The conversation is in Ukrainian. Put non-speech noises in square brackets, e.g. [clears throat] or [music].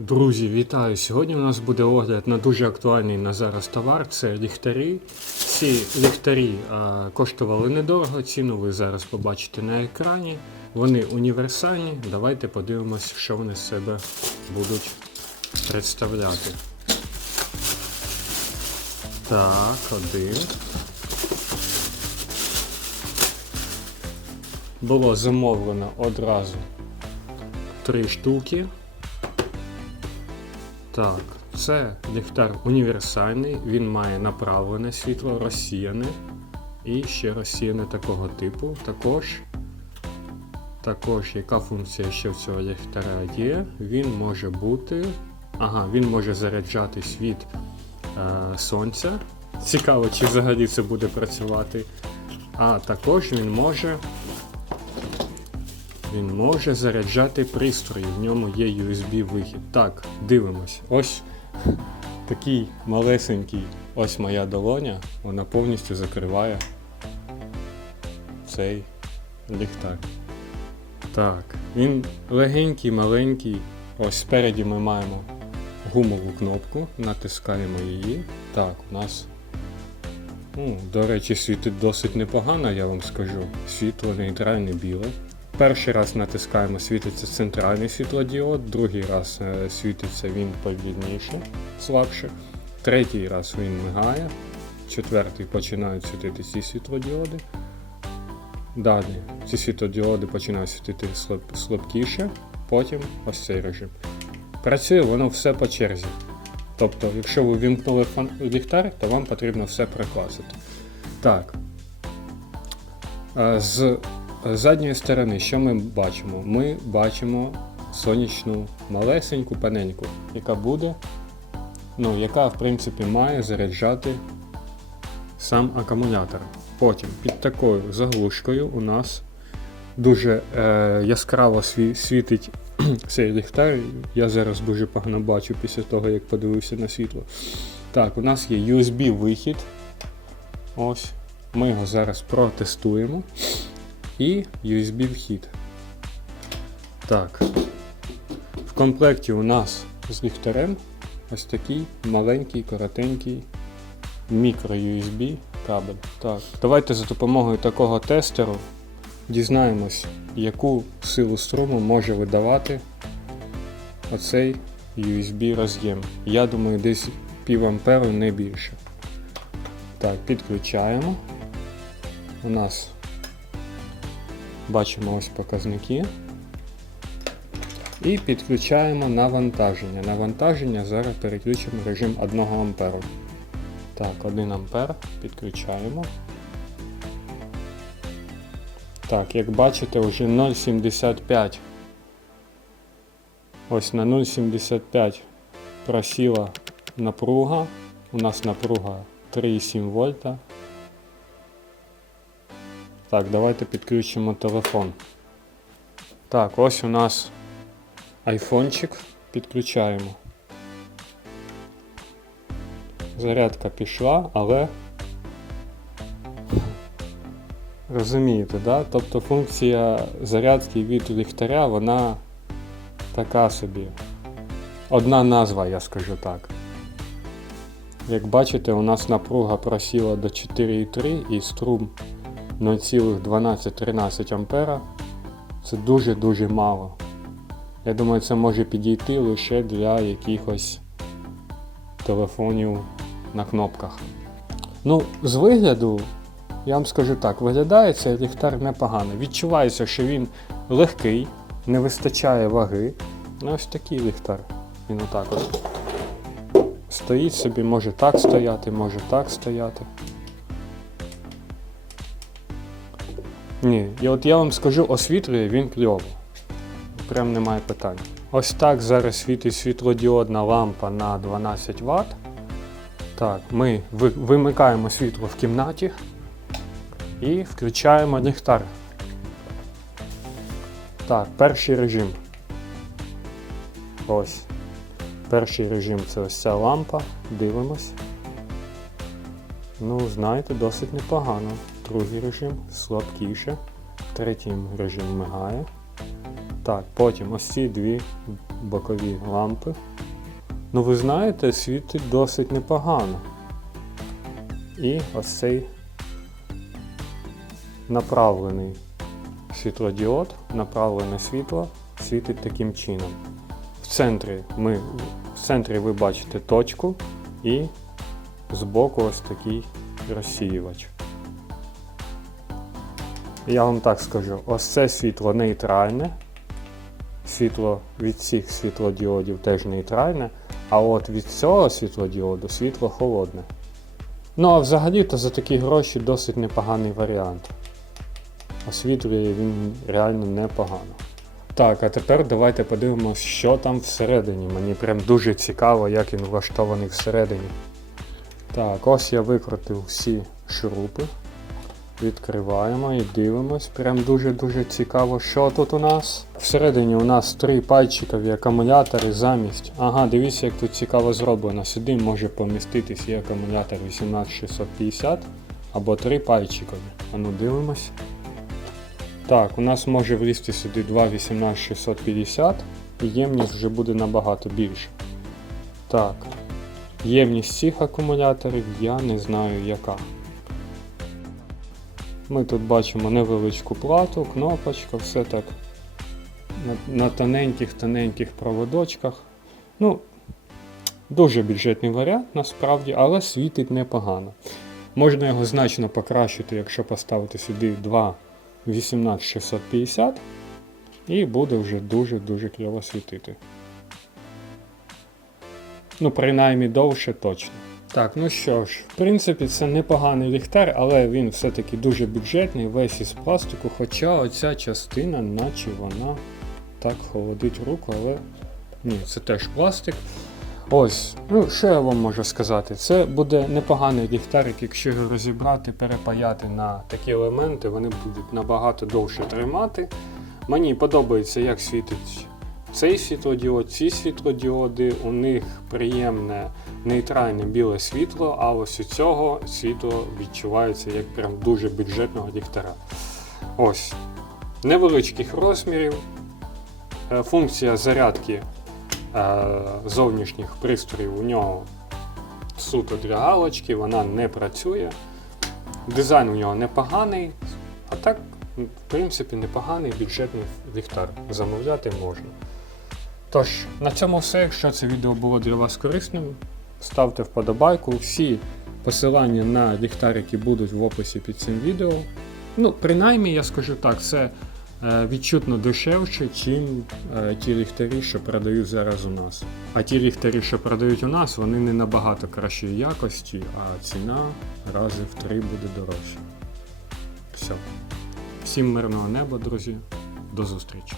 Друзі, вітаю! Сьогодні у нас буде огляд на дуже актуальний на зараз товар. Це ліхтарі. Ці ліхтарі а, коштували недорого, ціну ви зараз побачите на екрані. Вони універсальні. Давайте подивимось, що вони з себе будуть представляти. Так, один. Було замовлено одразу три штуки. Так, це ліхтар універсальний, він має направлене світло, розсіяне і ще розсіяне такого типу. Також, також яка функція ще в цього ліхтаря є, він може бути. Ага, він може заряджатись від е, сонця. Цікаво, чи взагалі це буде працювати. А також він може він може заряджати пристрої, в ньому є USB-вихід. Так, дивимось. Ось такий малесенький, ось моя долоня, вона повністю закриває цей ліхтар. Так, він легенький, маленький. Ось спереді ми маємо гумову кнопку, натискаємо її. Так, у нас. Ну, до речі, світить досить непогано, я вам скажу. Світло нейтральне біле. Перший раз натискаємо, світиться центральний світлодіод, другий раз е, світиться він повільніше, слабше, третій раз він мигає, четвертий починають світити ці світлодіоди. Далі ці світлодіоди починають світити слаб- слабкіше, потім ось цей режим. Працює воно все по черзі. Тобто, якщо ви вімкнули ліхтар, то вам потрібно все прикласити. Так. Е, З з задньої сторони, що ми бачимо? Ми бачимо сонячну малесеньку панельку, яка буде, ну, яка в принципі має заряджати сам акумулятор. Потім під такою заглушкою у нас дуже е, яскраво сві- світить [clears throat] цей ліхтар. Я зараз дуже погано бачу після того, як подивився на світло. Так, у нас є USB-вихід. Ось. Ми його зараз протестуємо і USB вхід. Так. В комплекті у нас з ліхтарем ось такий маленький, коротенький мікро USB кабель. Так. Давайте за допомогою такого тестеру дізнаємось, яку силу струму може видавати оцей USB роз'єм. Я думаю, десь пів амперу не більше. Так, підключаємо. У нас Бачимо ось показники. І підключаємо навантаження. Навантаження зараз переключимо в режим 1 А. Так, 1 А підключаємо. Так, як бачите, вже 0,75. Ось на 0,75 просіла напруга. У нас напруга 3,7 вольта. Так, давайте підключимо телефон. Так, ось у нас айфончик. Підключаємо. Зарядка пішла, але. Розумієте, да? Тобто функція зарядки від ліхтаря, вона така собі. Одна назва, я скажу так. Як бачите, у нас напруга просіла до 4,3 і струм 0,1213 ампера це дуже-дуже мало. Я думаю, це може підійти лише для якихось телефонів на кнопках. Ну, з вигляду, я вам скажу так, виглядає цей ліхтар непогано. Відчувається, що він легкий, не вистачає ваги. Ну, ось такий ліхтар. Він отак от стоїть собі, може так стояти, може так стояти. Ні, і от я вам скажу, освітлює він кльово. Прям немає питань. Ось так зараз світить світлодіодна лампа на 12 Вт. Так, ми вимикаємо світло в кімнаті і включаємо ліхтар. Так, перший режим. Ось. Перший режим це ось ця лампа. Дивимось. Ну, знаєте, досить непогано. Другий режим слабкіше. Третій режим мигає. Так, потім ось ці дві бокові лампи. Ну, ви знаєте, світить досить непогано. І ось цей направлений світлодіод, направлене світло світить таким чином. В центрі, ми, в центрі ви бачите точку і збоку ось такий розсіювач. Я вам так скажу, ось це світло нейтральне, світло від всіх світлодіодів теж нейтральне, а от від цього світлодіоду світло холодне. Ну а взагалі-то за такі гроші досить непоганий варіант. Освітлює він реально непогано. Так, а тепер давайте подивимося, що там всередині. Мені прям дуже цікаво, як він влаштований всередині. Так, ось я викрутив всі шурупи. Відкриваємо і дивимось. Прям дуже-дуже цікаво, що тут у нас. Всередині у нас три пальчикові акумулятори замість. Ага, дивіться, як тут цікаво зроблено. Сюди може поміститись і акумулятор 18650 або три пальчикові. А ну дивимось. Так, у нас може влізти сюди два 18650 і ємність вже буде набагато більше. Так. Ємність цих акумуляторів я не знаю яка. Ми тут бачимо невеличку плату, кнопочка, все так на, тоненьких-тоненьких проводочках. Ну, дуже бюджетний варіант насправді, але світить непогано. Можна його значно покращити, якщо поставити сюди два 18650 і буде вже дуже-дуже кльово світити. Ну, принаймні довше точно. Так, ну що ж, в принципі, це непоганий ліхтар, але він все-таки дуже бюджетний, весь із пластику, хоча оця частина, наче вона так холодить руку, але ні, це теж пластик. Ось, ну що я вам можу сказати? Це буде непоганий ліхтарик, якщо його розібрати, перепаяти на такі елементи, вони будуть набагато довше тримати. Мені подобається, як світить цей світлодіод, ці світлодіоди, у них приємне нейтральне біле світло, а ось у цього світло відчувається як прям дуже бюджетного ліхтара. Ось. Невеличких розмірів. Е, Функція зарядки е, зовнішніх пристроїв у нього суто для галочки, вона не працює. Дизайн у нього непоганий, а так, в принципі, непоганий бюджетний ліхтар. Замовляти можна. Тож, на цьому все. Якщо це відео було для вас корисним, ставте вподобайку. Всі посилання на ліхтарики будуть в описі під цим відео. Ну, принаймні, я скажу так, це е, відчутно дешевше, чим е, ті ліхтарі, що продають зараз у нас. А ті ліхтарі, що продають у нас, вони не набагато кращої якості, а ціна рази в три буде дорожча. Все. Всім мирного неба, друзі. До зустрічі!